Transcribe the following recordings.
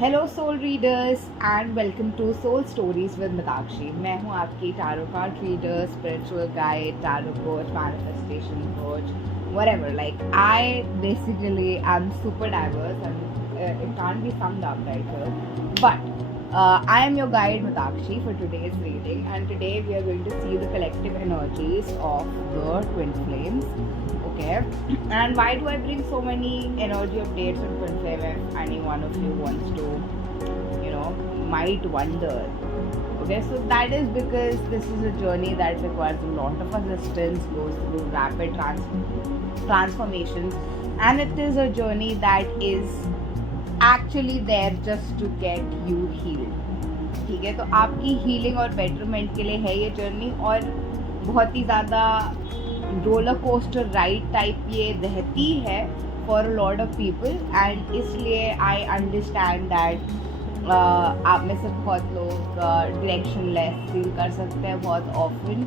Hello soul readers and welcome to soul stories with Mitakshi. मैं हूँ आपकी tarot card reader, spiritual guide, tarot coach, manifestation coach, whatever. Like I basically am super diverse and it can't be summed up right here. But I am your guide Mitakshi for today's reading, and today we are going to see the collective energies of the twin flames. Okay, and why do I bring so many energy updates on twin flame? If any one of you wants to, might wonder. Okay, so that is because this is a journey that requires a lot of assistance, goes through rapid transformations, and it is a journey that is actually there just to get you healed. ठीक है, तो आपकी healing और betterment के लिए है ये journey, और बहुत ही ज़्यादा रोलर कोस्टर राइड टाइप ये रहती है for a lot of people, and इसलिए आई अंडरस्टैंड दैट आप में से बहुत लोग डायरेक्शन लेस फील कर सकते हैं बहुत ऑफन।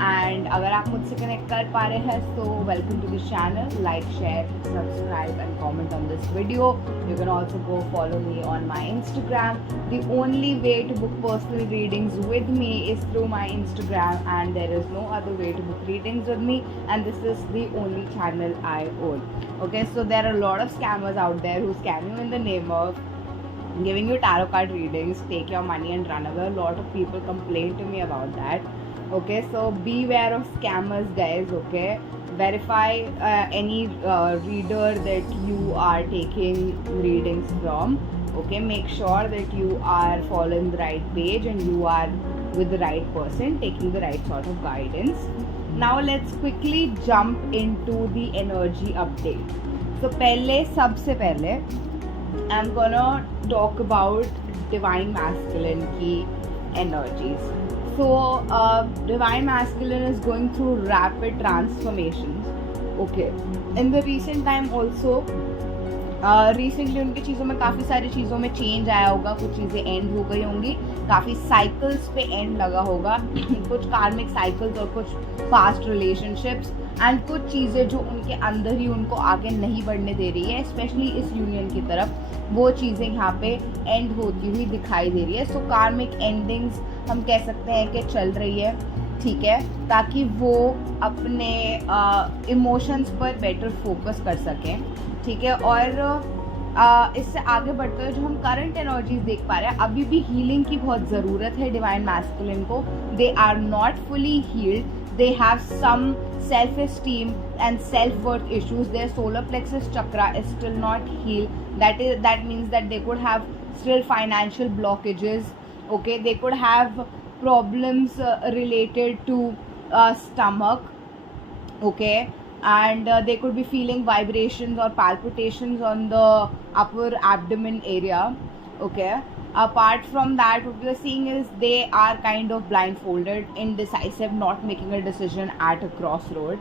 एंड अगर आप मुझसे कनेक्ट कर पा रहे हैं तो welcome to this channel, like, share, subscribe and comment on this video. You can also go follow me on my Instagram. The only way to book personal readings with me is through my Instagram, and there is no other way to book readings with me, and this is the only channel I own. Okay, so there are a lot of scammers out there who scam you in the name of giving you tarot card readings, take your money and run away. A lot of people complain to me about that. Okay, so beware of scammers, guys. Okay, verify any reader that you are taking readings from. Okay, make sure that you are following the right page and you are with the right person taking the right sort of guidance. Now let's quickly jump into the energy update. So सबसे पहले I'm gonna talk about divine masculine की energies. So divine masculine is going through rapid transformations. Okay, in the recent time also recently उनकी चीज़ों में काफ़ी सारी चीज़ों में चेंज आया होगा, कुछ चीज़ें एंड हो गई होंगी, काफ़ी साइकिल्स पे एंड लगा होगा कुछ कार्मिक साइकिल्स और कुछ पास्ट रिलेशनशिप्स, एंड कुछ चीज़ें जो उनके अंदर ही उनको आगे नहीं बढ़ने दे रही है, स्पेशली इस यूनियन की तरफ, वो चीज़ें यहाँ पे एंड होती हुई दिखाई दे रही है. सो कार्मिक एंडिंग्स हम कह सकते हैं कि चल रही है, ठीक है, ताकि वो अपने इमोशंस पर बेटर फोकस कर सकें. ठीक है, और इससे आगे बढ़ते हुए जो हम करंट एनर्जीज देख पा रहे हैं, अभी भी हीलिंग की बहुत ज़रूरत है डिवाइन मैस्कुलिन को. They are not fully healed, they have some self esteem and self worth issues. Their solar plexus chakra is still not healed. that means that they could have still financial blockages. Okay, they could have problems related to stomach. Okay, and they could be feeling vibrations or palpitations on the upper abdomen area. Okay, apart from that, what we are seeing is they are kind of blindfolded, indecisive, not making a decision at a crossroad.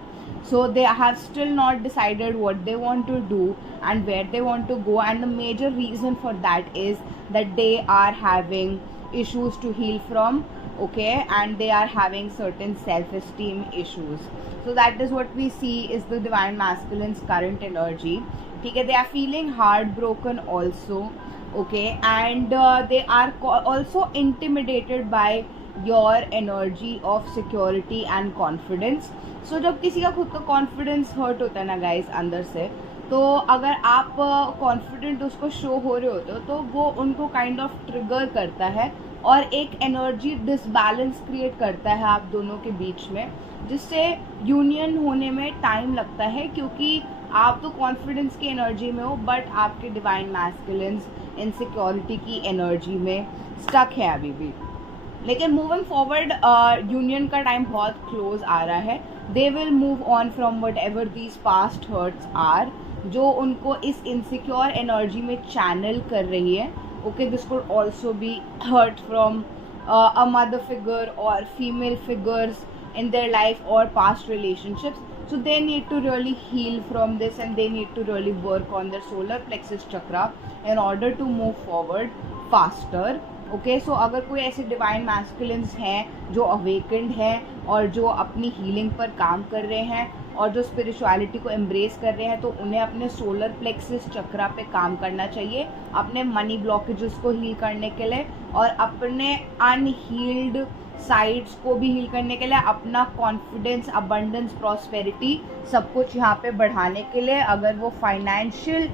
So they have still not decided what they want to do and where they want to go, and the major reason for that is that they are having issues to heal from. Okay, and they are having certain self-esteem issues. So that is what we see is the divine masculine's current energy. Okay, they are feeling heartbroken also. Okay, and they are also intimidated by your energy of security and confidence. So जब किसी का खुद का confidence hurt होता है ना guys अंदर से, तो अगर आप कॉन्फिडेंट उसको शो हो रहे होते हो तो वो उनको काइंड ऑफ ट्रिगर करता है और एक एनर्जी डिसबैलेंस क्रिएट करता है आप दोनों के बीच में, जिससे यूनियन होने में टाइम लगता है, क्योंकि आप तो कॉन्फिडेंस की एनर्जी में हो बट आपके डिवाइन मैस्कुलिन्स इनसिक्योरिटी की एनर्जी में स्टक है अभी भी. लेकिन मूविंग फॉरवर्ड यूनियन का टाइम बहुत क्लोज आ रहा है. They will move on from whatever these past hurts are, जो उनको इस इनसिक्योर एनर्जी में चैनल कर रही है. Okay, this could also be hurt from a mother figure or female figures in their life or past relationships. So they need to really heal from this, and they need to really work on their solar plexus chakra in order to move forward. Faster. Okay, so अगर कोई ऐसे divine masculines हैं जो awakened हैं और जो अपनी healing पर काम कर रहे हैं और जो स्पिरिचुअलिटी को एम्ब्रेस कर रहे हैं, तो उन्हें अपने सोलर प्लेक्सिस चक्रा पे काम करना चाहिए, अपने मनी ब्लॉकेजेस को हील करने के लिए और अपने अनहील्ड साइड्स को भी हील करने के लिए, अपना कॉन्फिडेंस, अबंडेंस, प्रॉस्पेरिटी सब कुछ यहाँ पे बढ़ाने के लिए। अगर वो फाइनेंशियल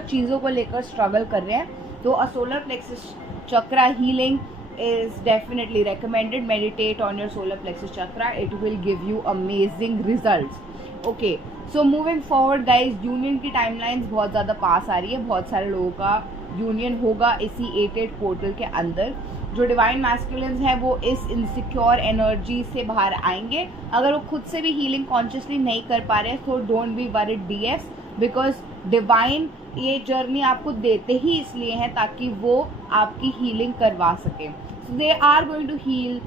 चीज़ों को लेकर स्ट्रगल कर रहे हैं तो अ solar plexus chakra healing is definitely recommended. Meditate on your solar plexus chakra, it will give you amazing results. Okay, so moving forward guys, union की टाइमलाइंस बहुत ज़्यादा पास आ रही है, बहुत सारे लोगों का यूनियन होगा इसी 8-8 पोर्टल के अंदर। जो डिवाइन मैस्कुलिन्स हैं वो इस इनसिक्योर एनर्जी से बाहर आएंगे। अगर वो खुद से भी हीलिंग कॉन्शियसली नहीं कर पा रहे तो don't be worried DS, because divine ये जर्नी आपको देते ही इसलिए हैं ताकि वो आपकी हीलिंग करवा सकें। So they are going to heal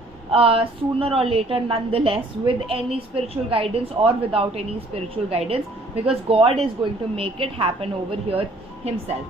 sooner or later nonetheless, with any spiritual guidance or without any spiritual guidance, because God is going to make it happen over here himself.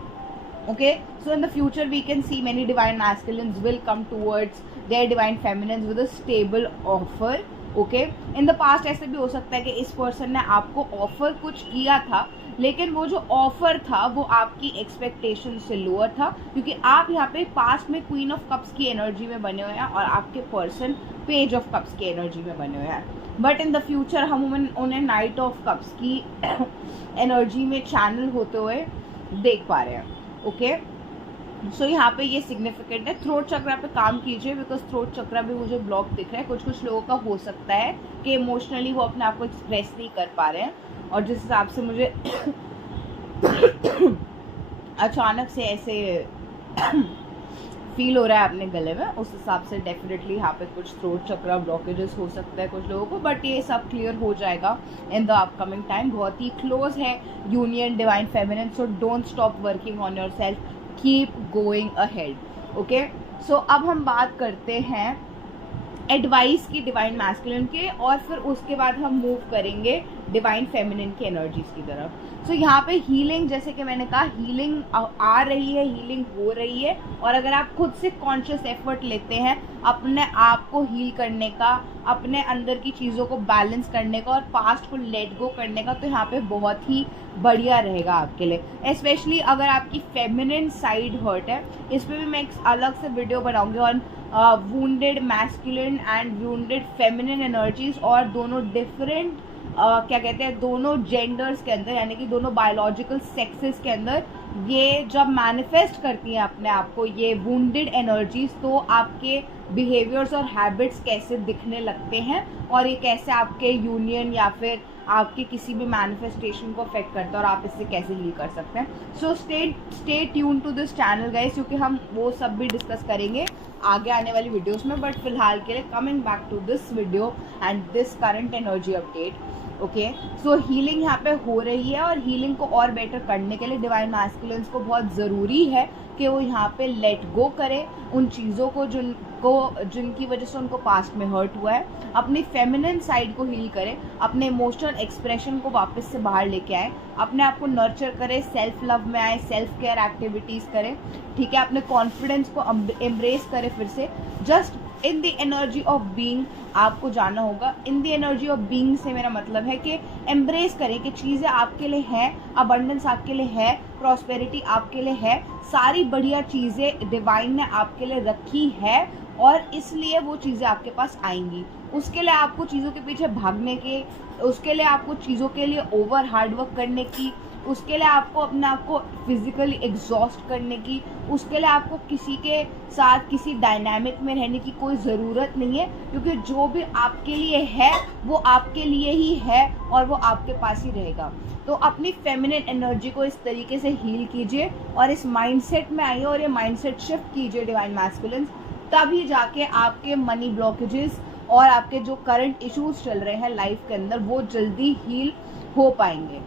Okay, so in the future we can see many divine masculines will come towards their divine feminines with a stable offer. Okay, in the past ऐसे भी हो सकता है कि इस person ने आपको offer कुछ किया था, लेकिन वो जो ऑफर था वो आपकी एक्सपेक्टेशन से लोअर था, क्योंकि आप यहाँ पे पास्ट में क्वीन ऑफ कप्स की एनर्जी में बने हुए हैं और आपके पर्सन पेज ऑफ कप्स की एनर्जी में बने हुए हैं। बट इन द फ्यूचर हम उन्हें नाइट ऑफ कप्स की एनर्जी में चैनल होते हुए देख पा रहे हैं। ओके, सो यहाँ पे ये सिग्निफिकेंट है। थ्रोट चक्रा पे काम कीजिए, बिकॉज थ्रोट चक्रा भी मुझे ब्लॉक दिख रहा है। कुछ लोगों का हो सकता है कि इमोशनली वो अपने आप को एक्सप्रेस नहीं कर पा रहे हैं, और जिस हिसाब से मुझे अचानक से ऐसे फील हो रहा है अपने गले में, उस हिसाब से डेफिनेटली यहाँ पे कुछ थ्रोट चक्रा ब्लॉकेजेस हो सकता है कुछ लोगों को, बट ये सब क्लियर हो जाएगा इन द अपकमिंग टाइम। बहुत ही क्लोज है union divine feminine, so don't stop working on yourself, keep going ahead. Okay, so अब हम बात करते हैं एडवाइस की डिवाइन मैस्कुलिन के, और फिर उसके बाद हम मूव करेंगे डिवाइन फेमिनिन की एनर्जीज की तरफ। सो यहाँ पे हीलिंग, जैसे कि मैंने कहा, हीलिंग आ रही है, हीलिंग हो रही है, और अगर आप खुद से कॉन्शियस एफर्ट लेते हैं अपने आप को हील करने का, अपने अंदर की चीज़ों को बैलेंस करने का और पास्ट को लेट गो करने का, तो यहाँ पे बहुत ही बढ़िया रहेगा आपके लिए। स्पेशली अगर आपकी फेमिनिन साइड हर्ट है, इस पर भी मैं एक अलग से वीडियो बनाऊंगी on wounded masculine and wounded feminine energies, और दोनों डिफरेंट क्या कहते हैं, दोनों जेंडर्स के अंदर, यानी कि दोनों बायोलॉजिकल सेक्सेस के अंदर ये जब मैनिफेस्ट करती हैं अपने आप को ये वुंडेड एनर्जीज, तो आपके बिहेवियर्स और हैबिट्स कैसे दिखने लगते हैं और ये कैसे आपके यूनियन या फिर आपके किसी भी मैनिफेस्टेशन को अफेक्ट करता है और आप इससे कैसे हील कर सकते हैं। So stay tune to this channel guys, क्योंकि हम वो सब भी डिस्कस करेंगे आगे आने वाली वीडियोस में। बट फिलहाल के लिए coming back to this video and this current energy update. Okay, so healing यहाँ पे हो रही है, और हीलिंग को और बेटर करने के लिए डिवाइन मैस्कुलिन्स को बहुत ज़रूरी है कि वो यहाँ पे लेट गो करें उन चीज़ों को जिनकी वजह से उनको पास्ट में हर्ट हुआ है, अपनी फेमिनिन साइड को हील करें, अपने इमोशनल एक्सप्रेशन को वापस से बाहर लेके आए, अपने आप को नर्चर करें, सेल्फ लव में आए, सेल्फ केयर एक्टिविटीज़ करें, ठीक है, अपने कॉन्फिडेंस को एम्ब्रेस करें फिर से। Just in the energy of being आपको जाना होगा। In the energy of being से मेरा मतलब है कि एम्ब्रेस करें कि चीज़ें आपके लिए हैं, अबंडेंस आपके लिए है, प्रॉस्पेरिटी आपके लिए है, सारी बढ़िया चीज़ें डिवाइन ने आपके लिए रखी है, और इसलिए वो चीज़ें आपके पास आएंगी। उसके लिए आपको चीज़ों के पीछे भागने के, उसके लिए आपको चीज़ों के लिए ओवर हार्ड वर्क करने की, उसके लिए आपको अपने आप को फिजिकली एग्जॉस्ट करने की, उसके लिए आपको किसी के साथ किसी डायनामिक में रहने की कोई ज़रूरत नहीं है, क्योंकि जो भी आपके लिए है वो आपके लिए ही है और वो आपके पास ही रहेगा। तो अपनी फेमिनिन एनर्जी को इस तरीके से हील कीजिए और इस माइंडसेट में आइए और ये माइंडसेट शिफ्ट कीजिए डिवाइन मैस्कुलिन्स, तभी जाके आपके मनी ब्लॉकेजेस और आपके जो करंट इश्यूज चल रहे हैं लाइफ के अंदर वो जल्दी हील हो पाएंगे।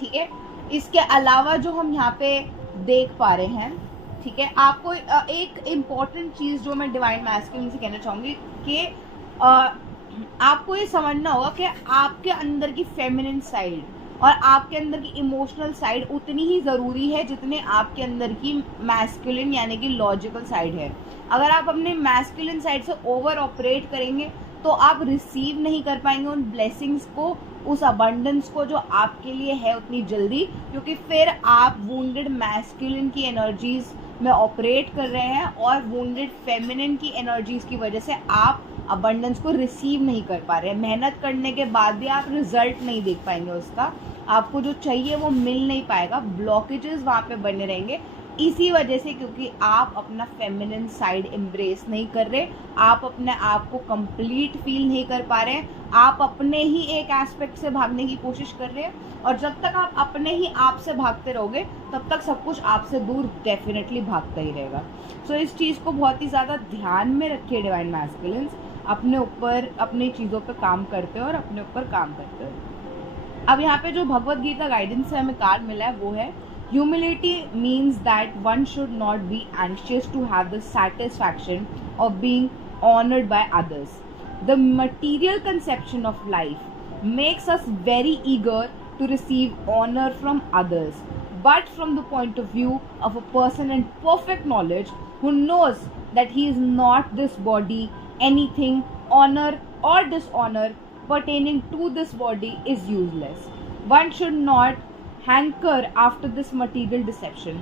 ठीक है, इसके अलावा जो हम यहाँ पे देख पा रहे हैं, ठीक है, आपको एक इम्पॉर्टेंट चीज़ जो मैं डिवाइन मैस्कुलिन से कहना चाहूँगी कि आपको ये समझना होगा कि आपके अंदर की फेमिनिन साइड और आपके अंदर की इमोशनल साइड उतनी ही ज़रूरी है जितने आपके अंदर की मैस्कुलिन यानी कि लॉजिकल साइड है। अगर आप अपने मैस्कुलिन साइड से ओवर ऑपरेट करेंगे तो आप रिसीव नहीं कर पाएंगे उन ब्लेसिंग्स को, उस अबंडेंस को जो आपके लिए है उतनी जल्दी, क्योंकि फिर आप वुंडेड मैस्कुलिन की एनर्जीज में ऑपरेट कर रहे हैं और वुंडेड फेमिनिन की एनर्जीज की वजह से आप अबंडेंस को रिसीव नहीं कर पा रहे हैं। मेहनत करने के बाद भी आप रिजल्ट नहीं देख पाएंगे, उसका आपको जो चाहिए वो मिल नहीं पाएगा, ब्लॉकेजेस वहाँ पे बने रहेंगे। इसी वजह से, क्योंकि आप अपना फेमिनिन साइड एम्ब्रेस नहीं कर रहे, आप अपने आप को कंप्लीट फील नहीं कर पा रहे हैं, आप अपने ही एक एस्पेक्ट से भागने की कोशिश कर रहे हैं, और जब तक आप अपने ही आप से भागते रहोगे तब तक सब कुछ आपसे दूर डेफिनेटली भागता ही रहेगा। सो इस चीज़ को बहुत ही ज़्यादा ध्यान में रखिए डिवाइन मैस्कुलिन्स, अपने ऊपर अपनी चीज़ों पर काम करते हो और अपने ऊपर काम करते हो। अब यहाँ पे जो भगवत गीता गाइडेंस से हमें कार्ड मिला है वो है humility means that one should not be anxious to have the satisfaction of being honored by others. The material conception of life makes us very eager to receive honor from others, but from the point of view of a person in perfect knowledge who knows that he is not this body, anything, honor or dishonor pertaining to this body is useless. One should not hanker after this material deception.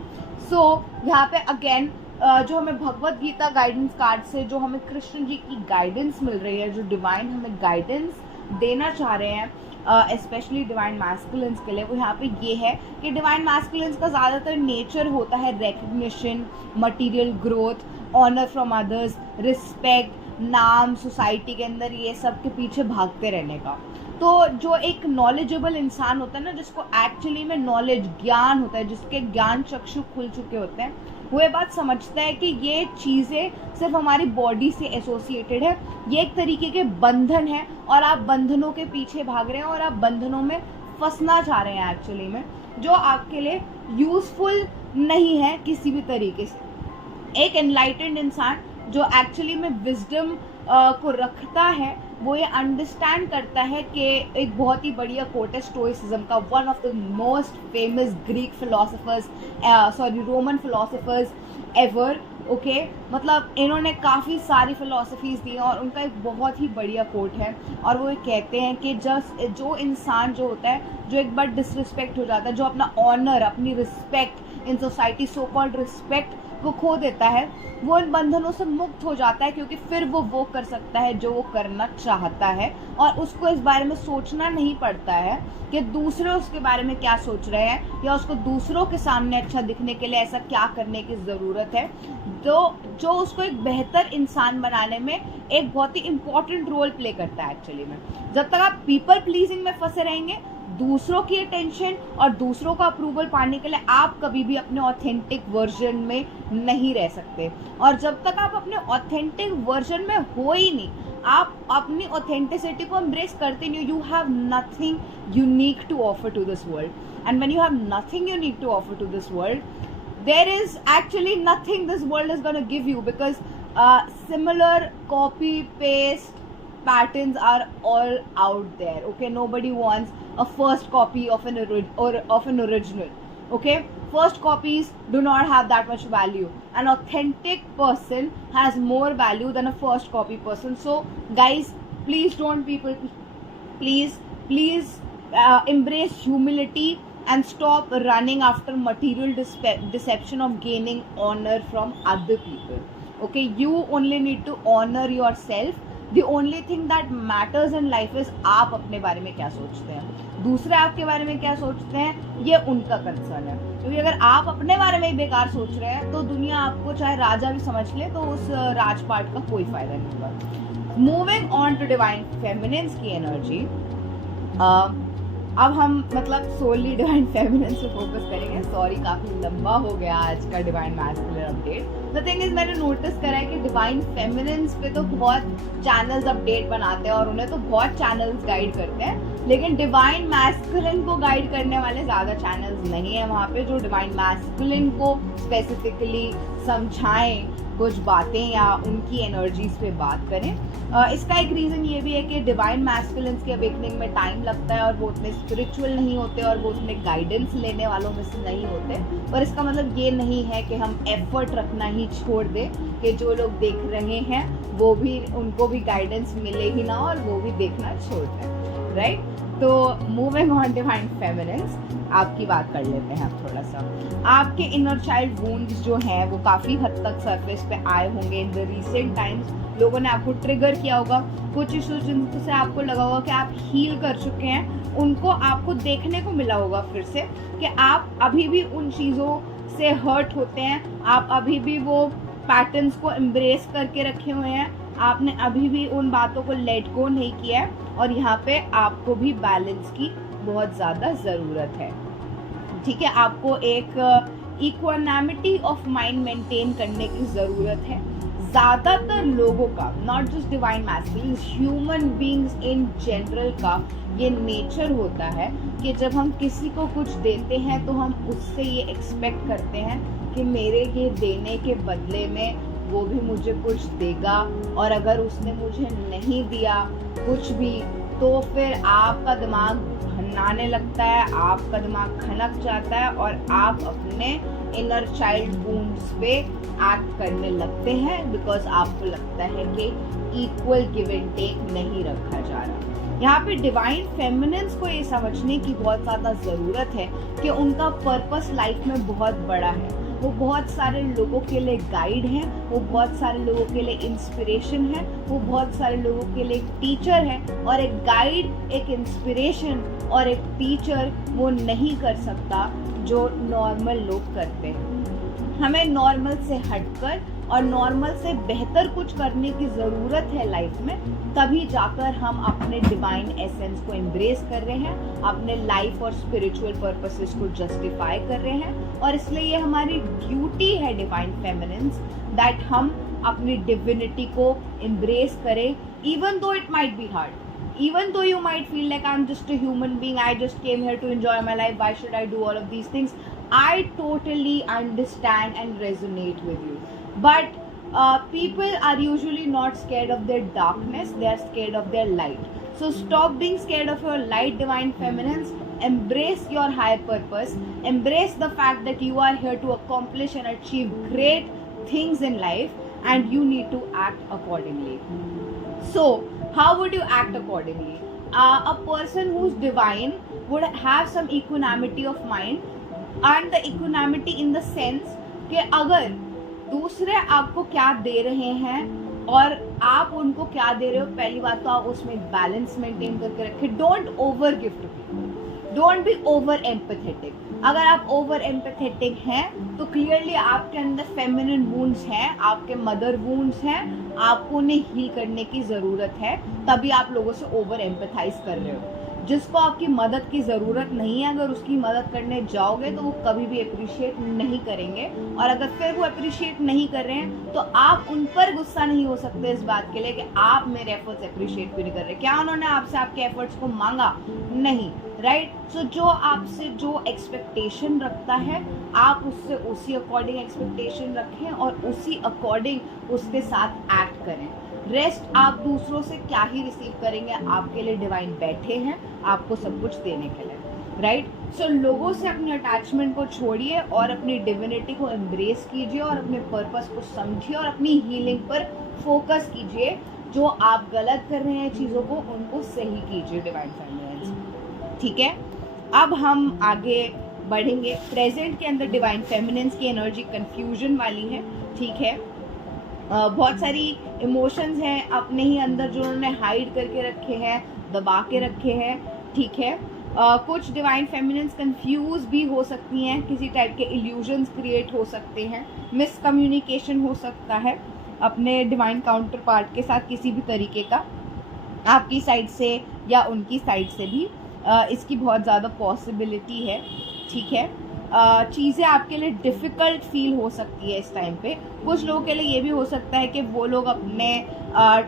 So यहाँ पे again जो हमें Bhagavad Gita guidance card से जो हमें कृष्ण जी की guidance मिल रही है, जो डिवाइन हमें गाइडेंस देना चाह रहे हैं स्पेशली डिवाइन मैस्कुलिन्स के लिए, वो यहाँ पे ये है कि डिवाइन मैस्कुलिन्स का ज़्यादातर नेचर होता है recognition, material growth, honour from others, respect, नाम, सोसाइटी के अंदर ये सब के पीछे भागते रहने का। तो जो एक नॉलेजेबल इंसान होता है ना, जिसको एक्चुअली में नॉलेज, ज्ञान होता है, जिसके ज्ञान चक्षु खुल चुके होते हैं, वो ये बात समझता है कि ये चीज़ें सिर्फ हमारी बॉडी से एसोसिएटेड है, ये एक तरीके के बंधन है और आप बंधनों के पीछे भाग रहे हैं और आप बंधनों में फंसना चाह रहे हैं एक्चुअली में, जो आपके लिए यूजफुल नहीं है किसी भी तरीके से। एक एनलाइटेंड इंसान जो एक्चुअली में विजडम को रखता है, वो ये अंडरस्टैंड करता है कि एक बहुत ही बढ़िया कोट है स्टोइसिज्म का, one of the most famous Greek philosophers, Roman philosophers ever, okay, मतलब इन्होंने काफ़ी सारी फिलोसफीज दी हैं और उनका एक बहुत ही बढ़िया कोट है, और वो ये कहते हैं कि जो इंसान जो होता है, जो एक बार डिसरिस्पेक्ट हो जाता है, जो अपना ऑनर, अपनी respect in society, so called respect को खो देता है, वो इन बंधनों से मुक्त हो जाता है, क्योंकि फिर वो कर सकता है जो वो करना चाहता है, और उसको इस बारे में सोचना नहीं पड़ता है कि दूसरे उसके बारे में क्या सोच रहे हैं, या उसको दूसरों के सामने अच्छा दिखने के लिए ऐसा क्या करने की ज़रूरत है, जो उसको एक बेहतर इंसान बनाने में एक बहुत ही इम्पॉर्टेंट रोल प्ले करता है एक्चुअली में। जब तक आप पीपल प्लीजिंग में फंसे रहेंगे, दूसरों की अटेंशन और दूसरों का अप्रूवल पाने के लिए, आप कभी भी अपने ऑथेंटिक वर्जन में नहीं रह सकते। और जब तक आप अपने ऑथेंटिक वर्जन में हो ही नहीं, आप अपनी ऑथेंटिसिटी को एम्ब्रेस करते नहीं, you have nothing unique to offer to this world, and when you have nothing unique to offer to this world, there is actually nothing this world is going to give you, because similar copy paste patterns are all out there, okay? Nobody wants a first copy of an original, okay? First copies do not have that much value. An authentic person has more value than a first copy person. So guys, please don't please embrace humility and stop running after material deception of gaining honor from other people, okay? You only need to honor yourself. The only thing that matters in life is आप अपने बारे में क्या सोचते हैं, दूसरे आपके बारे में क्या सोचते हैं, ये उनका कंसर्न है। क्योंकि अगर आप अपने बारे में ही बेकार सोच रहे हैं तो दुनिया आपको चाहे राजा भी समझ ले तो उस राजपाट का कोई फायदा नहीं होगा। Moving on to divine feminines की एनर्जी, अब हम मतलब सोली डिवाइन फेमिनिन से फोकस करेंगे। सॉरी, काफ़ी लंबा हो गया आज का divine masculine update. The thing is, मैंने नोटिस करा है कि डिवाइन फेमिनिन्स पे तो बहुत चैनल्स अपडेट बनाते हैं और उन्हें तो बहुत चैनल्स गाइड करते हैं, लेकिन डिवाइन मैस्कुलिन को गाइड करने वाले ज़्यादा चैनल्स नहीं है वहाँ पे, जो डिवाइन मैस्कुलिन को स्पेसिफिकली समझाएं, कुछ बातें या उनकी एनर्जीज पे बात करें। इसका एक रीज़न ये भी है कि डिवाइन मैस्कुलिन्स के अवेकनिंग में टाइम लगता है और वो उतने स्पिरिचुअल नहीं होते और वो उतने गाइडेंस लेने वालों में से नहीं होते। पर इसका मतलब ये नहीं है कि हम एफर्ट रखना ही छोड़ दें, कि जो लोग देख रहे हैं वो भी, उनको भी गाइडेंस मिले ही ना और वो भी देखना छोड़ दें, राइट। तो मूविंग ऑन डिवाइन फेमिनिन्स, आपकी बात कर लेते हैं अब थोड़ा सा। आपके इनर चाइल्ड वुंड्स जो हैं वो काफ़ी हद तक सरफेस पे आए होंगे इन द रिसेंट टाइम्स। लोगों ने आपको ट्रिगर किया होगा, कुछ इश्यूज जिनसे आपको लगा होगा कि आप हील कर चुके हैं, उनको आपको देखने को मिला होगा फिर से कि आप अभी भी उन चीज़ों से हर्ट होते हैं, आप अभी भी वो पैटर्न्स को एम्ब्रेस करके रखे हुए हैं, आपने अभी भी उन बातों को लेट गो नहीं किया है और यहाँ पे आपको भी बैलेंस की बहुत ज़्यादा ज़रूरत है, ठीक है। आपको एक इक्वानिमिटी ऑफ माइंड मेंटेन करने की ज़रूरत है। ज़्यादातर लोगों का, not just divine masculine, human beings in general का ये नेचर होता है कि जब हम किसी को कुछ देते हैं तो हम उससे ये एक्सपेक्ट करते हैं कि मेरे ये देने के बदले में वो भी मुझे कुछ देगा, और अगर उसने मुझे नहीं दिया कुछ भी तो फिर आपका दिमाग भन्नाने लगता है, आपका दिमाग खनक जाता है और आप अपने इनर चाइल्ड वुंड्स पे एक्ट करने लगते हैं, बिकॉज आपको लगता है कि इक्वल गिव एंड टेक नहीं रखा जा रहा। यहाँ पे डिवाइन फेमिनिन्स को ये समझने की बहुत ज़्यादा ज़रूरत है कि उनका पर्पस लाइफ में बहुत बड़ा है। वो बहुत सारे लोगों के लिए गाइड हैं, वो बहुत सारे लोगों के लिए इंस्पिरेशन है, वो बहुत सारे लोगों के लिए एक टीचर है। और एक गाइड, एक इंस्पिरेशन और एक टीचर वो नहीं कर सकता जो नॉर्मल लोग करते हैं। हमें नॉर्मल से हटकर और नॉर्मल से बेहतर कुछ करने की ज़रूरत है लाइफ में, तभी जाकर हम अपने डिवाइन एसेंस को एम्ब्रेस कर रहे हैं, अपने लाइफ और स्पिरिचुअल पर्पसेस को जस्टिफाई कर रहे हैं। और इसलिए ये हमारी ड्यूटी है डिवाइन फेमिनिन्स, दैट हम अपनी डिविनिटी को एम्ब्रेस करें, even though it might be hard, even though you might feel like I'm just a human being, I just came here to enjoy my life, why should I do all of these things? I totally understand and resonate with you, but people are usually not scared of their darkness, they are scared of their light. So stop being scared of your light, divine feminines. Embrace your higher purpose, embrace the fact that you are here to accomplish and achieve great things in life, and you need to act accordingly. So how would you act accordingly? A person who's divine would have some equanimity of mind, and the equanimity in the sense कि अगर दूसरे आपको क्या दे रहे हैं और आप उनको क्या दे रहे हो, पहली बात तो आप उसमें एक बैलेंस मेंटेन करके रखें। Don't over give to people, don't be over empathetic. अगर आप ओवर एम्पैथेटिक हैं तो क्लियरली आपके अंदर फेमिनिन वुंड्स हैं, आपके मदर वुंड्स हैं, आपको उन्हें हील करने की ज़रूरत है, तभी आप लोगों से ओवर एम्पैथाइज कर रहे हो। जिसको आपकी मदद की ज़रूरत नहीं है, अगर उसकी मदद करने जाओगे तो वो कभी भी अप्रिशिएट नहीं करेंगे, और अगर फिर वो अप्रिशिएट नहीं कर रहे हैं तो आप उन पर गुस्सा नहीं हो सकते इस बात के लिए कि आप मेरे एफर्ट्स अप्रिशिएट भी नहीं कर रहे। क्या उन्होंने आपसे आपके एफर्ट्स को मांगा? नहीं, राइट। सो जो आपसे जो एक्सपेक्टेशन रखता है आप उससे उसी अकॉर्डिंग एक्सपेक्टेशन रखें और उसी अकॉर्डिंग उसके साथ एक्ट करें। रेस्ट आप दूसरों से क्या ही रिसीव करेंगे, आपके लिए डिवाइन बैठे हैं आपको सब कुछ देने के लिए, राइट। सो लोगों से अपने अटैचमेंट को छोड़िए और अपनी डिविनिटी को एम्ब्रेस कीजिए और अपने पर्पस को समझिए और अपनी हीलिंग पर फोकस कीजिए। जो आप गलत कर रहे हैं चीज़ों को, उनको सही कीजिए डिवाइन फेमिनिन्स, ठीक है। अब हम आगे बढ़ेंगे। प्रेजेंट के अंदर डिवाइन फेमिनिन्स की एनर्जी कंफ्यूजन वाली है, ठीक है। बहुत सारी इमोशंस हैं अपने ही अंदर जो उन्होंने हाइड करके रखे हैं, दबा के रखे हैं, ठीक है। कुछ डिवाइन फेमिनिन्स कंफ्यूज भी हो सकती हैं, किसी टाइप के इल्यूजन्स क्रिएट हो सकते हैं, मिसकम्युनिकेशन हो सकता है अपने डिवाइन काउंटर पार्ट के साथ किसी भी तरीके का, आपकी साइड से या उनकी साइड से भी इसकी बहुत ज़्यादा पॉसिबिलिटी है, ठीक है। चीज़ें आपके लिए डिफ़िकल्ट फील हो सकती है इस टाइम पे। कुछ लोगों के लिए ये भी हो सकता है कि वो लोग अपने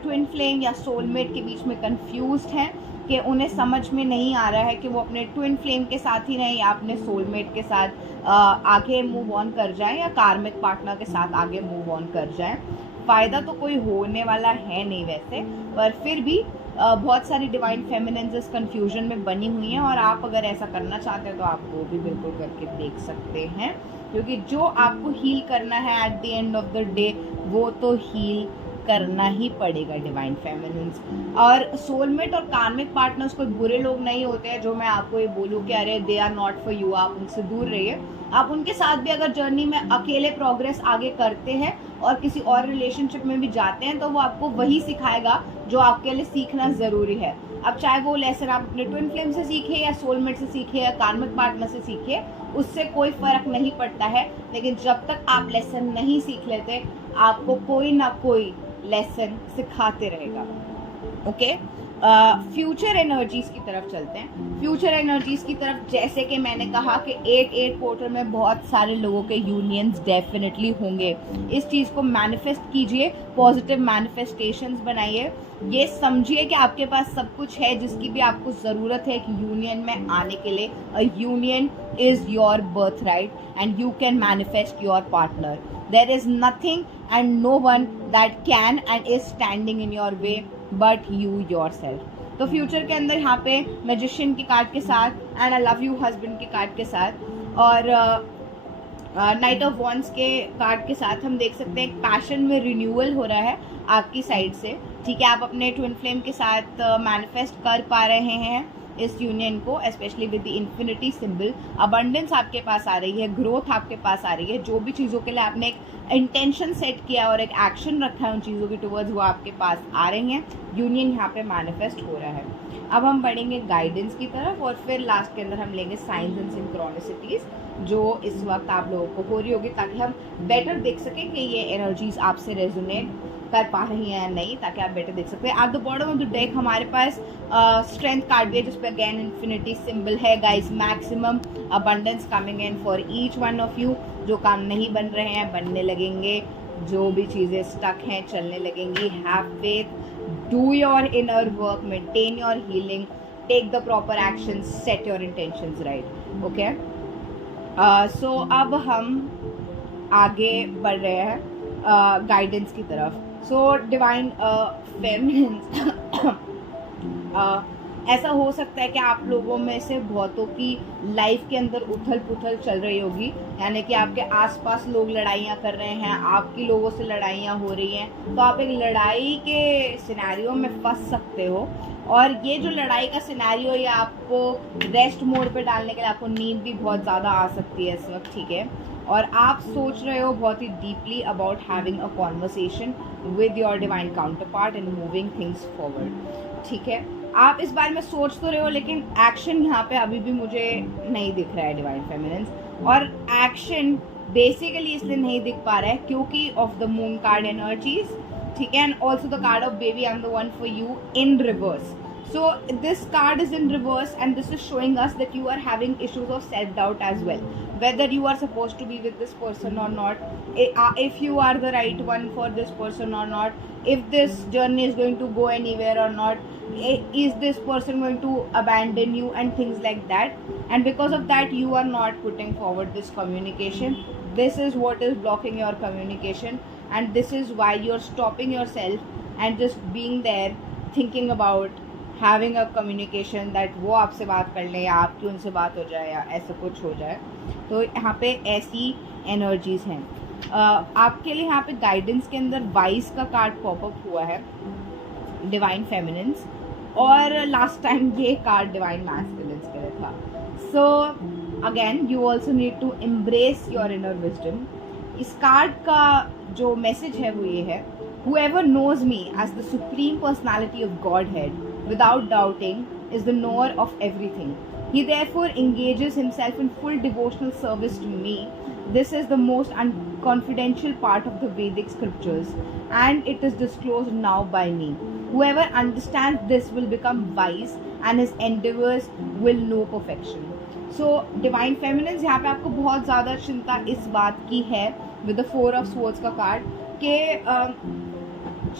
ट्विन फ्लेम या सोलमेट के बीच में कंफ्यूज्ड हैं, कि उन्हें समझ में नहीं आ रहा है कि वो अपने ट्विन फ्लेम के साथ ही नहीं या अपने सोलमेट के साथ आगे मूव ऑन कर जाएं या कार्मिक पार्टनर के साथ आगे मूव ऑन कर जाएं। फ़ायदा तो कोई होने वाला है नहीं वैसे, पर फिर भी बहुत सारी डिवाइन फेमिनिन्स इस कन्फ्यूजन में बनी हुई हैं, और आप अगर ऐसा करना चाहते हैं तो आप वो भी बिल्कुल करके देख सकते हैं, क्योंकि जो आपको हील करना है at the end of the day वो तो हील करना ही पड़ेगा डिवाइन फेमिनिन्स। और सोलमेट और कार्मिक पार्टनर्स कोई बुरे लोग नहीं होते हैं जो मैं आपको ये बोलूँ कि अरे they are not for you, आप उनसे दूर रहिए। आप उनके साथ भी अगर जर्नी में अकेले प्रोग्रेस आगे करते हैं और किसी और रिलेशनशिप में भी जाते हैं तो वो आपको वही सिखाएगा जो आपके लिए सीखना ज़रूरी है। अब चाहे वो लेसन आप अपने ट्विन फ्लेम से सीखे या सोलमेट से सीखे या कार्मिक पार्टनर से सीखे, उससे कोई फ़र्क नहीं पड़ता है, लेकिन जब तक आप लेसन नहीं सीख लेते आपको कोई ना कोई लेसन सिखाते रहेगा। ओके, फ्यूचर एनर्जीज की तरफ चलते हैं। फ्यूचर एनर्जीज की तरफ जैसे कि मैंने कहा कि 8-8 पोर्टल में बहुत सारे लोगों के यूनियंस डेफिनेटली होंगे। इस चीज़ को मैनिफेस्ट कीजिए, पॉजिटिव मैनिफेस्टेशंस बनाइए, ये समझिए कि आपके पास सब कुछ है जिसकी भी आपको ज़रूरत है कि यूनियन में आने के लिए। A union is your birth right and you can manifest your partner. There is nothing and no one that can and is standing in your way but you yourself. तो future के अंदर यहाँ पे magician की card के साथ and I love you husband की card के साथ और नाइट ऑफ वॉन्ड्स के कार्ड के साथ हम देख सकते हैं पैशन में रिन्यूअल हो रहा है आपकी साइड से। ठीक है, आप अपने ट्विन फ्लेम के साथ मैनिफेस्ट कर पा रहे हैं इस यूनियन को, specially with the infinity symbol. Abundance आपके पास आ रही है, ग्रोथ आपके पास आ रही है। जो भी चीज़ों के लिए आपने एक इंटेंशन सेट किया और एक एक्शन रखा है उन चीज़ों की टुवर्ड्स, वो आपके पास आ रही हैं। यूनियन यहाँ पे मैनिफेस्ट हो रहा है। अब हम बढ़ेंगे गाइडेंस की तरफ और फिर लास्ट के अंदर हम लेंगे साइंस एंड सिंक्रोनिसिटीज़ जो इस वक्त आप लोगों को हो रही होगी, ताकि हम बेटर देख सकें कि ये एनर्जीज आपसे रेजोनेट कर पा रही हैं या नहीं, ताकि आप बेटर देख सकते हैं। At the bottom of the deck हमारे पास स्ट्रेंथ कार्ड भी है जिस पे अगेन इन्फिनिटी सिंबल है guys. Maximum abundance coming in for each one of you. जो काम नहीं बन रहे हैं बनने लगेंगे, जो भी चीज़ें स्टक हैं चलने लगेंगी। Have faith, do your inner work, maintain your healing, take the proper action, set your intentions right. Okay, so अब हम आगे बढ़ रहे हैं गाइडेंस की तरफ। सो डिवाइन फेमिनिन्स ऐसा हो सकता है कि आप लोगों में से बहुतों की लाइफ के अंदर उथल पुथल चल रही होगी, यानी कि आपके आसपास लोग लड़ाइयाँ कर रहे हैं, आपकी लोगों से लड़ाइयाँ हो रही हैं, तो आप एक लड़ाई के सिनेरियो में फंस सकते हो। और ये जो लड़ाई का सिनेरियो ये आपको रेस्ट मोड पे डालने के लिए आपको नींद भी बहुत ज़्यादा आ सकती है इस वक्त। ठीक है, और आप सोच रहे हो बहुत ही deeply about having a conversation with your divine counterpart and moving things forward. ठीक है, आप इस बारे में सोच तो रहे हो लेकिन एक्शन यहाँ पे अभी भी मुझे नहीं दिख रहा है डिवाइन फेमिनिन्स। और एक्शन बेसिकली इसलिए नहीं दिख पा रहा है क्योंकि of the moon card energies. ठीक है, and also the card of baby I am the one for you in reverse. So this card is in reverse and this is showing us that you are having issues of self-doubt as well, whether you are supposed to be with this person or not, if you are the right one for this person or not, if this journey is going to go anywhere or not, is this person going to abandon you and things like that. And because of that you are not putting forward this communication. This is what is blocking your communication and this is why you're stopping yourself and just being there thinking about having a communication that वो आपसे बात कर लें या आपकी उनसे बात हो जाए या ऐसा कुछ हो जाए। तो यहाँ पे ऐसी एनर्जीज़ हैं। आपके लिए यहाँ पे गाइडेंस के अंदर वाइस का कार्ड पॉपअप हुआ है डिवाइन फेमिनिन्स, और लास्ट टाइम ये कार्ड डिवाइन मैस्कुलिन्स के लिए था। So again you also need to embrace your inner wisdom. इस कार्ड का जो मैसेज है वो ये है, whoever knows me as the supreme personality of Godhead without doubting is the knower of everything. He therefore engages himself in full devotional service to me. This is the most confidential part of the Vedic scriptures and it is disclosed now by me. Whoever understands this will become wise and his endeavors will know perfection. So divine feminines यहाँ पे आपको बहुत ज़्यादा चिंता इस बात की है with the 4 of swords का कार्ड के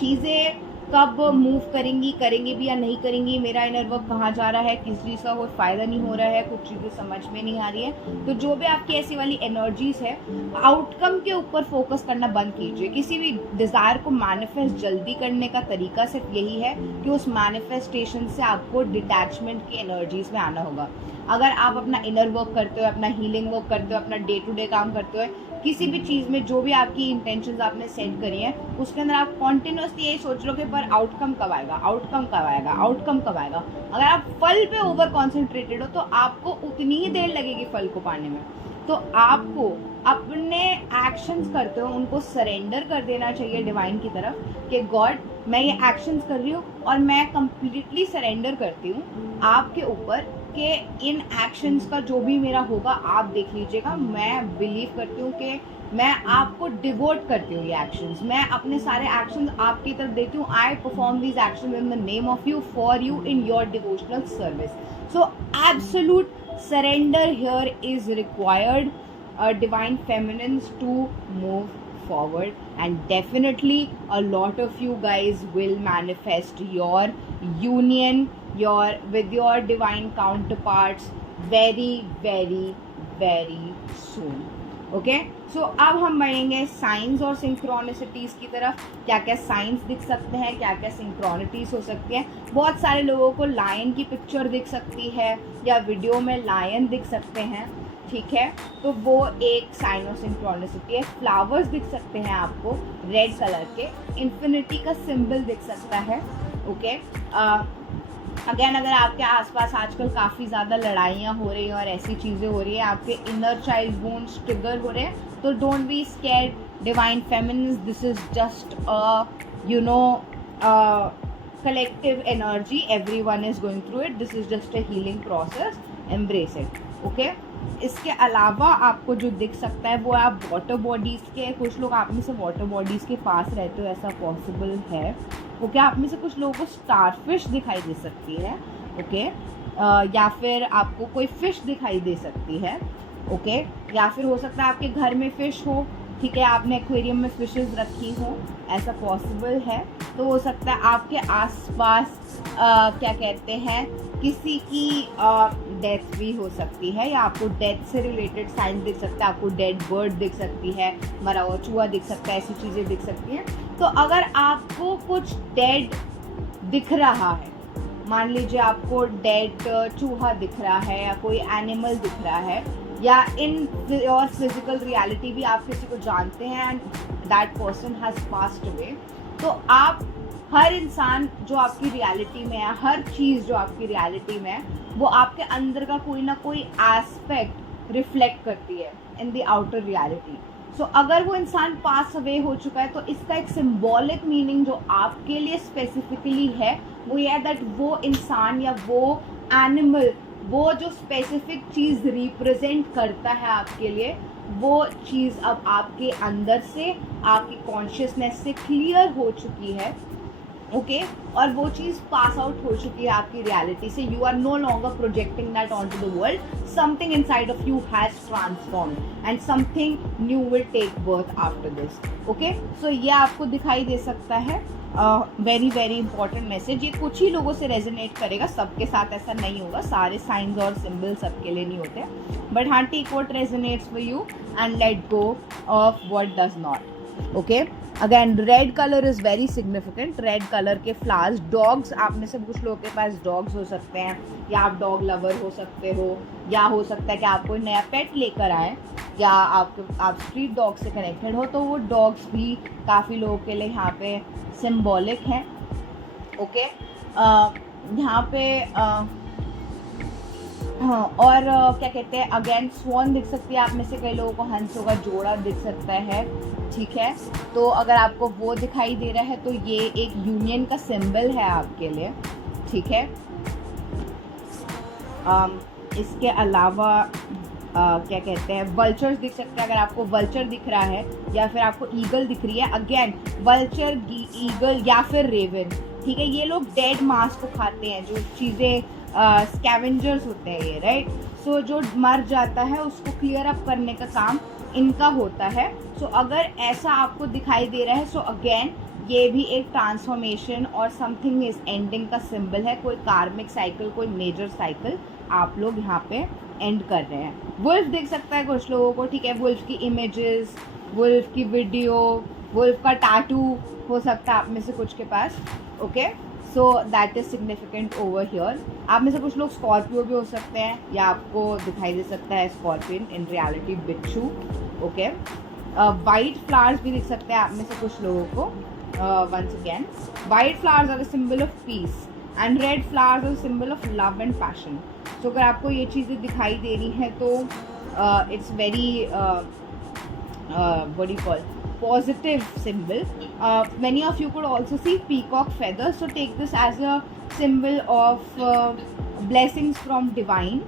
चीज़ें कब मूव करेंगी भी या नहीं करेंगी, मेरा इनर वर्क कहाँ जा रहा है, किस चीज़ का कोई फ़ायदा नहीं हो रहा है, कुछ चीज़ें समझ में नहीं आ रही है। तो जो भी आपकी ऐसी वाली एनर्जीज़ है, आउटकम के ऊपर फोकस करना बंद कीजिए। किसी भी डिज़ायर को मैनिफेस्ट जल्दी करने का तरीका सिर्फ यही है कि उस मैनिफेस्टेशन से आपको डिटैचमेंट की एनर्जीज़ में आना होगा। अगर आप अपना इनर वर्क करते हो, अपना हीलिंग वर्क करते हो, अपना डे टू डे काम करते हो, किसी भी चीज़ में जो भी आपकी इंटेंशंस आपने सेट करी है, उसके अंदर आप कॉन्टिन्यूसली यही सोच लो कि पर आउटकम कब आएगा, आउटकम कब आएगा, आउटकम कब आएगा। अगर आप फल पे ओवर कॉन्सेंट्रेटेड हो तो आपको उतनी ही देर लगेगी फल को पाने में। तो आपको अपने एक्शंस करते हो उनको सरेंडर कर देना चाहिए डिवाइन की तरफ कि गॉड, मैं ये एक्शंस कर रही हूँ और मैं कंप्लीटली सरेंडर करती हूँ आपके ऊपर कि इन एक्शंस का जो भी मेरा होगा आप देख लीजिएगा। मैं बिलीव करती हूँ कि मैं आपको डिवोट करती हूँ ये एक्शंस, मैं अपने सारे एक्शंस आपकी तरफ देती हूँ। I perform these actions in the name of you, for you, in your devotional service. So absolute surrender here is required, divine feminines, to move forward, and definitely a lot of you guys will manifest your union with your divine counterparts very very very soon. Okay, so अब हम बढ़ेंगे science और synchronicities की तरफ। क्या क्या science दिख सकते हैं, क्या क्या सिंक्रोनिटीज़ हो सकती हैं। बहुत सारे लोगों को लायन की पिक्चर दिख सकती है या वीडियो में लायन दिख सकते हैं, ठीक है, तो वो एक साइन और सिंक्रोनिसिटी है। फ्लावर्स दिख सकते हैं आपको रेड कलर के, इन्फिनिटी का सिंबल दिख सकता है। ओके, अगेन अगर आपके आसपास आजकल काफ़ी ज़्यादा लड़ाइयाँ हो रही हैं और ऐसी चीज़ें हो रही हैं, आपके इनर चाइल्ड वुंड्स ट्रिगर हो रहे हैं, तो don't be scared divine feminines, this is just collective energy, everyone is going through it, this is just a healing process, embrace it. Okay, इसके अलावा आपको जो दिख सकता है वो आप वाटर बॉडीज़ के, कुछ लोग आप में से वाटर बॉडीज़ के पास रहते हो, ऐसा पॉसिबल है। ओके, आप में से कुछ लोगों को स्टारफिश दिखाई दे सकती है। ओके, या फिर आपको कोई फ़िश दिखाई दे सकती है। ओके, या फिर हो सकता है आपके घर में फ़िश हो, ठीक है, आपने एक्वेरियम में फिशेस रखी हो, ऐसा पॉसिबल है। तो हो सकता है आपके आसपास क्या कहते हैं, किसी की डेथ भी हो सकती है, या आपको डेथ से रिलेटेड साइन दिख सकता है, आपको डेड बर्ड दिख सकती है, मरा हुआ चूहा दिख सकता है, ऐसी चीज़ें दिख सकती हैं। तो अगर आपको कुछ डेड दिख रहा है, मान लीजिए आपको डेड चूहा दिख रहा है या कोई एनिमल दिख रहा है, या इन योर फिजिकल रियलिटी भी आप किसी को जानते हैं and that person has passed away, तो आप हर इंसान जो आपकी रियलिटी में है, हर चीज़ जो आपकी रियलिटी में है, वो आपके अंदर का कोई ना कोई एस्पेक्ट रिफ्लेक्ट करती है इन द आउटर रियलिटी। सो अगर वो इंसान पास अवे हो चुका है तो इसका एक सिंबॉलिक मीनिंग जो आपके लिए स्पेसिफिकली है वो ये है दैट वो इंसान या वो एनिमल, वो जो स्पेसिफिक चीज़ रिप्रेजेंट करता है आपके लिए, वो चीज़ अब आपके अंदर से, आपकी कॉन्शियसनेस से क्लियर हो चुकी है। ओके, और वो चीज़ पास आउट हो चुकी है आपकी रियलिटी से। You are no longer projecting that on to the world, something inside of you has transformed and something new will take birth after this. Okay, so ये आपको दिखाई दे सकता है। वेरी वेरी इंपॉर्टेंट मैसेज, ये कुछ ही लोगों से रेजोनेट करेगा, सबके साथ ऐसा नहीं होगा, सारे साइंस और सिंबल सबके लिए नहीं होते, बट हाँ, take what resonates for you and let go of what does not. Okay, again red colour is very significant. Red colour के फ्लावर्स, डॉग्स, आप में से कुछ लोगों के पास डॉग्स हो सकते हैं, या आप डॉग लवर हो सकते हो, या हो सकता है कि आप कोई नया पेट लेकर आए, या आप स्ट्रीट डॉग से कनेक्टेड हो, तो वो डॉग्स भी काफ़ी लोगों के लिए यहाँ पे सिंबॉलिक हैं। ओके, यहाँ पे हाँ, और क्या कहते हैं, अगेन स्वॉन दिख सकती है, आप में से कई लोगों को हंसों का जोड़ा दिख सकता है, ठीक है। तो अगर आपको वो दिखाई दे रहा है तो ये एक यूनियन का सिंबल है आपके लिए, ठीक है। इसके अलावा क्या कहते हैं, वल्चर्स दिख सकते हैं। अगर आपको वल्चर दिख रहा है या फिर आपको ईगल दिख रही है, अगेन वल्चर, ईगल या फिर रेवन, ठीक है, ये लोग डेड मांस को खाते हैं, जो चीज़ें स्कैवेंजर्स होते हैं ये, राइट। सो जो मर जाता है उसको क्लियर अप करने का काम इनका होता है। सो अगर ऐसा आपको दिखाई दे रहा है, सो अगेन ये भी एक ट्रांसफॉर्मेशन और समथिंग इज एंडिंग का सिंबल है। कोई कार्मिक साइकिल, कोई मेजर साइकिल आप लोग यहाँ पे एंड कर रहे हैं। वुल्फ दिख सकता है कुछ लोगों को, ठीक है, वुल्फ की इमेजेस, वुल्फ की वीडियो, वुल्फ का टैटू हो सकता है आप में से कुछ के पास। Okay, so that is significant over here. आप में से कुछ लोग स्कॉर्पियो भी हो सकते हैं, या आपको दिखाई दे सकता है स्कॉर्पियन, इन रियलिटी बिच्छू। ओके, वाइट फ्लावर्स भी दिख सकते हैं आप में से कुछ लोगों को। Once again, white flowers are a symbol of peace and red flowers are symbol of love and passion. तो अगर आपको ये चीज़ें दिखाई दे रही हैं तो it's very what do you call, positive symbol. Many of you could also see peacock feathers, so take this as a symbol of blessings from divine.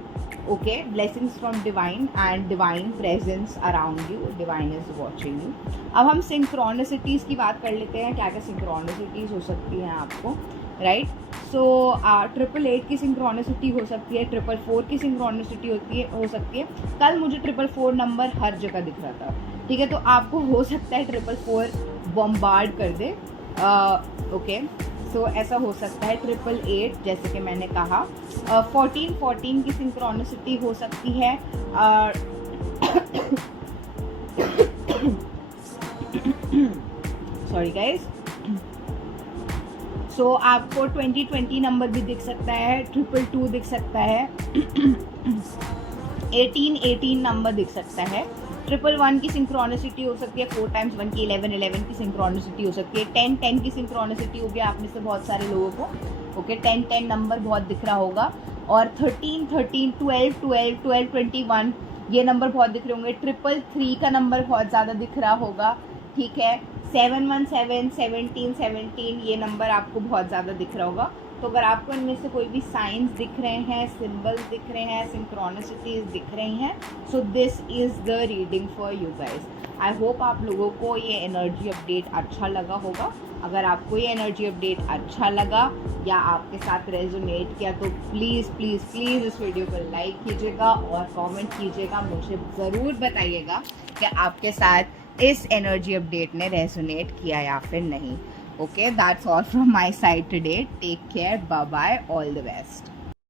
Okay, blessings from divine and divine presence around you, divine is watching you. अब हम synchronicities की बात कर लेते हैं, क्या क्या synchronicities हो सकती हैं आपको, राइट। सो 888 की सिंक्रोनिसिटी हो सकती है, 444 की सिंक्रोनिसिटी हो सकती है। कल मुझे 444 नंबर हर जगह दिख रहा था, ठीक है, तो आपको हो सकता है 444 बॉम्बार्ड कर दे। ओके, सो ऐसा हो सकता है। 888 जैसे कि मैंने कहा। 1414 की सिंक्रोनिसिटी हो सकती है। Sorry guys. सो आपको 2020 नंबर भी दिख सकता है, 222 दिख सकता है, 1818 नंबर दिख सकता है। 111 की सिंक्रोनिसिटी हो सकती है, 4 times 1 की 1111 की सिंक्रोनिसिटी हो सकती है। 1010 की सिंक्रोनिसिटी होगी आप में से बहुत सारे लोगों को। ओके, 1010 नंबर बहुत दिख रहा होगा। और 13 13, 12 12, 12 21 ये नंबर बहुत दिख रहे होंगे। 333 का नंबर बहुत ज़्यादा दिख रहा होगा, ठीक है। 717, 17 17 ये नंबर आपको बहुत ज़्यादा दिख रहा होगा। तो अगर आपको इनमें से कोई भी साइंस दिख रहे हैं, सिंबल्स दिख रहे हैं, सिंक्रोनिसिटीज़ दिख रही हैं, so this is the reading for you guys. I hope आप लोगों को ये एनर्जी अपडेट अच्छा लगा होगा। अगर आपको ये एनर्जी अपडेट अच्छा लगा या आपके साथ रेजोनेट किया तो प्लीज़ प्लीज़ प्लीज़ इस वीडियो को लाइक कीजिएगा और कमेंट कीजिएगा। मुझे ज़रूर बताइएगा कि आपके साथ इस एनर्जी अपडेट ने रेजोनेट किया या फिर नहीं। Okay, that's all from my side today. Take care. Bye bye. All the best.